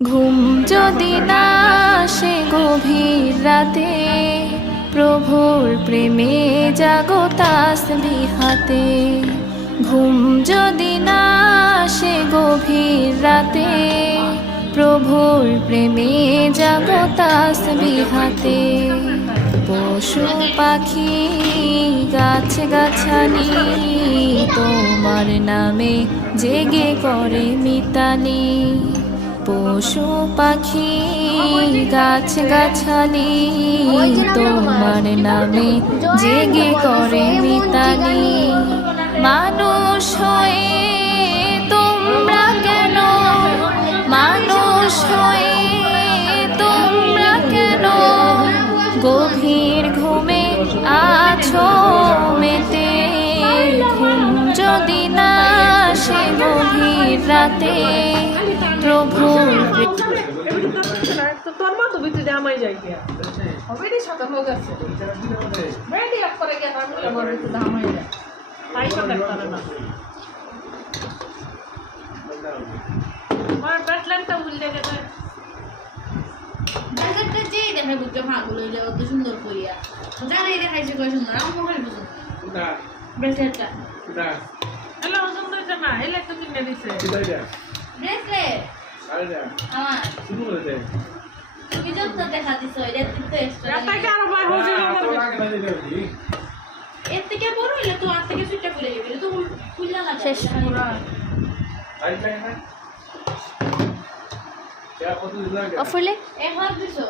ঘুম যদি না আসে গভীর রাতে, প্রভুর প্রেমে জাগো তাসবিহ হাতে। ঘুম যদি না আসে গভীর রাতে, প্রভুর প্রেমে জাগো তাসবিহ হাতে। পশু পাখি গাছ গাছালি তোমার নামে জেগে করে মিতালি। পশু পাখি গাছ গাছালি তোমার নামে জেগে করে মিতালি। মানুষ হয়ে তোমরা কেন, মানুষ হয়ে তোমরা কেন গভীর ঘুমে আছো মেতে। ঘুম যদি না আসে গভীর রাতে, প্রভু তোর মা তো ভিতরে আমায় যাই গিয়া হবে রে সাথে লোক আছে রেডি আপ করে গিয়া তার মধ্যে আমার ভিতরে আমায় যায় তাই তো দেখতাম না আমার ব্যাটল্যান্ডটা উল্লে গেছে ব্যাটল্যান্ডটা যেই দেখাই বুঝতে ভাগলো এটা অত সুন্দর করিয়া যারাই দেখাইছে কয় সুন্দর আমার মোবাইল পছন্দ না ব্যাটল্যান্ডটা না হ্যালো সুন্দর জানা এলে তো কিনে দিছে ব্রেসলেট আরে আমার সুন্দর দে তুমি যত দেখা দিছো এটা তো এক্সট্রা রাতে কি আর ভাই হইছে এর থেকে বড় হইলে তো আর থেকে সুইটা খুলে যাবে তো খুললা না শেষ পুরা অফুলে একবার দিছো